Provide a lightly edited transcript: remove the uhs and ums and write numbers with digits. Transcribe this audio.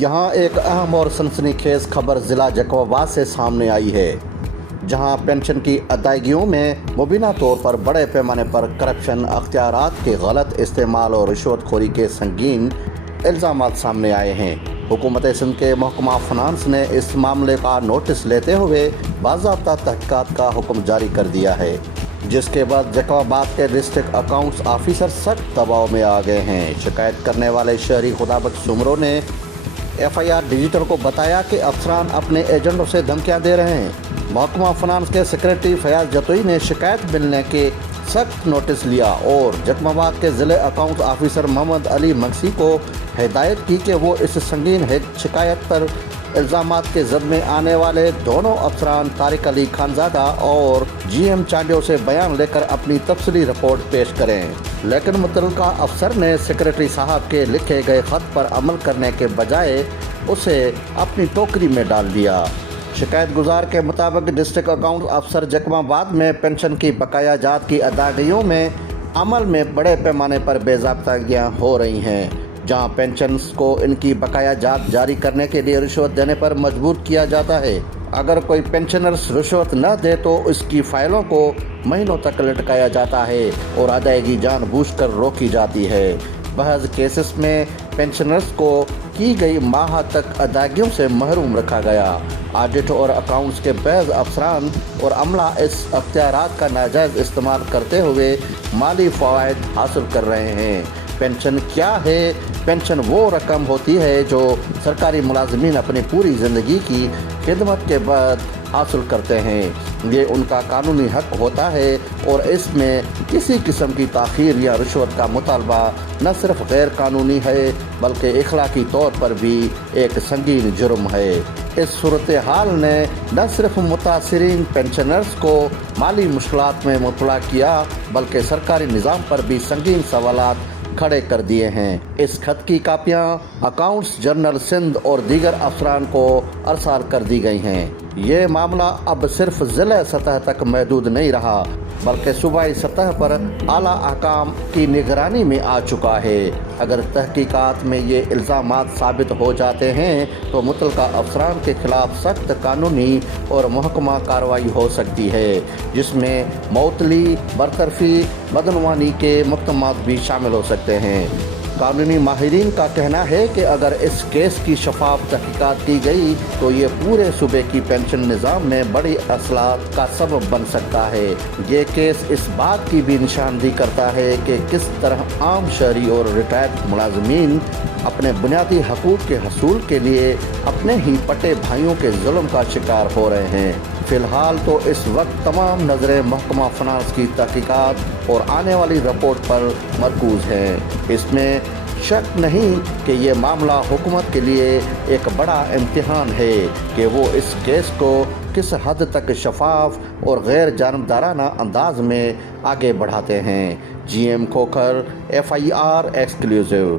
یہاں ایک اہم اور سنسنیخیز خبر ضلع جیکوباد سے سامنے آئی ہے، جہاں پینشن کی ادائیگیوں میں مبینہ طور پر بڑے پیمانے پر کرپشن، اختیارات کے غلط استعمال اور رشوت خوری کے سنگین الزامات سامنے آئے ہیں۔ حکومت سندھ کے محکمہ فنانس نے اس معاملے کا نوٹس لیتے ہوئے باضابطہ تحقیقات کا حکم جاری کر دیا ہے، جس کے بعد جیکوباد کے ڈسٹرکٹ اکاؤنٹس آفیسر سخت دباؤ میں آ گئے ہیں۔ شکایت کرنے والے شہری خدابخش سمرو نے FIR ڈیجیٹل کو بتایا کہ افسران اپنے ایجنٹوں سے دھمکیاں دے رہے ہیں۔ محکمہ فنانس کے سیکریٹری فیاض جتوئی نے شکایت ملنے کے سخت نوٹس لیا اور جیکوباد کے ضلع اکاؤنٹس آفیسر محمد علی منسی کو ہدایت کی کہ وہ اس سنگین شکایت پر الزامات کے زد میں آنے والے دونوں افسران طارق علی خانزادہ اور GM چانڈیو سے بیان لے کر اپنی تفصیلی رپورٹ پیش کریں، لیکن متعلقہ افسر نے سیکریٹری صاحب کے لکھے گئے خط پر عمل کرنے کے بجائے اسے اپنی ٹوکری میں ڈال دیا۔ شکایت گزار کے مطابق ڈسٹرکٹ اکاؤنٹ افسر جیکوباد میں پینشن کی بقایا جات کی ادائیگیوں میں عمل میں بڑے پیمانے پر بے ضابطگیاں ہو رہی ہیں، جہاں پینشنز کو ان کی بقایا جات جاری کرنے کے لیے رشوت دینے پر مجبور کیا جاتا ہے۔ اگر کوئی پینشنرز رشوت نہ دے تو اس کی فائلوں کو مہینوں تک لٹکایا جاتا ہے اور ادائیگی جان بوجھ کر روکی جاتی ہے۔ بعض کیسز میں پینشنرز کو کی گئی ماہ تک ادائیگیوں سے محروم رکھا گیا۔ آڈٹ اور اکاؤنٹس کے بعض افسران اور عملہ اس اختیارات کا ناجائز استعمال کرتے ہوئے مالی فوائد حاصل کر رہے ہیں۔ پینشن کیا ہے؟ پینشن وہ رقم ہوتی ہے جو سرکاری ملازمین اپنی پوری زندگی کی خدمت کے بعد حاصل کرتے ہیں۔ یہ ان کا قانونی حق ہوتا ہے اور اس میں کسی قسم کی تاخیر یا رشوت کا مطالبہ نہ صرف غیر قانونی ہے بلکہ اخلاقی طور پر بھی ایک سنگین جرم ہے۔ اس صورتحال نے نہ صرف متاثرین پینشنرز کو مالی مشکلات میں مبتلا کیا بلکہ سرکاری نظام پر بھی سنگین سوالات کھڑے کر دیے ہیں۔ اس خط کی کاپیاں اکاؤنٹس جنرل سندھ اور دیگر افسران کو ارسال کر دی گئی ہیں۔ یہ معاملہ اب صرف ضلع سطح تک محدود نہیں رہا بلکہ صوبائی سطح پر اعلیٰ حکام کی نگرانی میں آ چکا ہے۔ اگر تحقیقات میں یہ الزامات ثابت ہو جاتے ہیں تو متعلقہ افسران کے خلاف سخت قانونی اور محکمہ کارروائی ہو سکتی ہے، جس میں معطلی، برطرفی، بدعنوانی کے مقدمات بھی شامل ہو سکتے ہیں۔ قانونی ماہرین کا کہنا ہے کہ اگر اس کیس کی شفاف تحقیقات کی گئی تو یہ پورے صوبے کی پینشن نظام میں بڑی اصلاحات کا سبب بن سکتا ہے۔ یہ کیس اس بات کی بھی نشاندہی کرتا ہے کہ کس طرح عام شہری اور ریٹائرڈ ملازمین اپنے بنیادی حقوق کے حصول کے لیے اپنے ہی پٹے بھائیوں کے ظلم کا شکار ہو رہے ہیں۔ فی الحال تو اس وقت تمام نظریں محکمہ فنانس کی تحقیقات اور آنے والی رپورٹ پر مرکوز ہیں۔ اس میں شک نہیں کہ یہ معاملہ حکومت کے لیے ایک بڑا امتحان ہے کہ وہ اس کیس کو کس حد تک شفاف اور غیر جانبدارانہ انداز میں آگے بڑھاتے ہیں۔ GM Khokhar, FIR exclusive.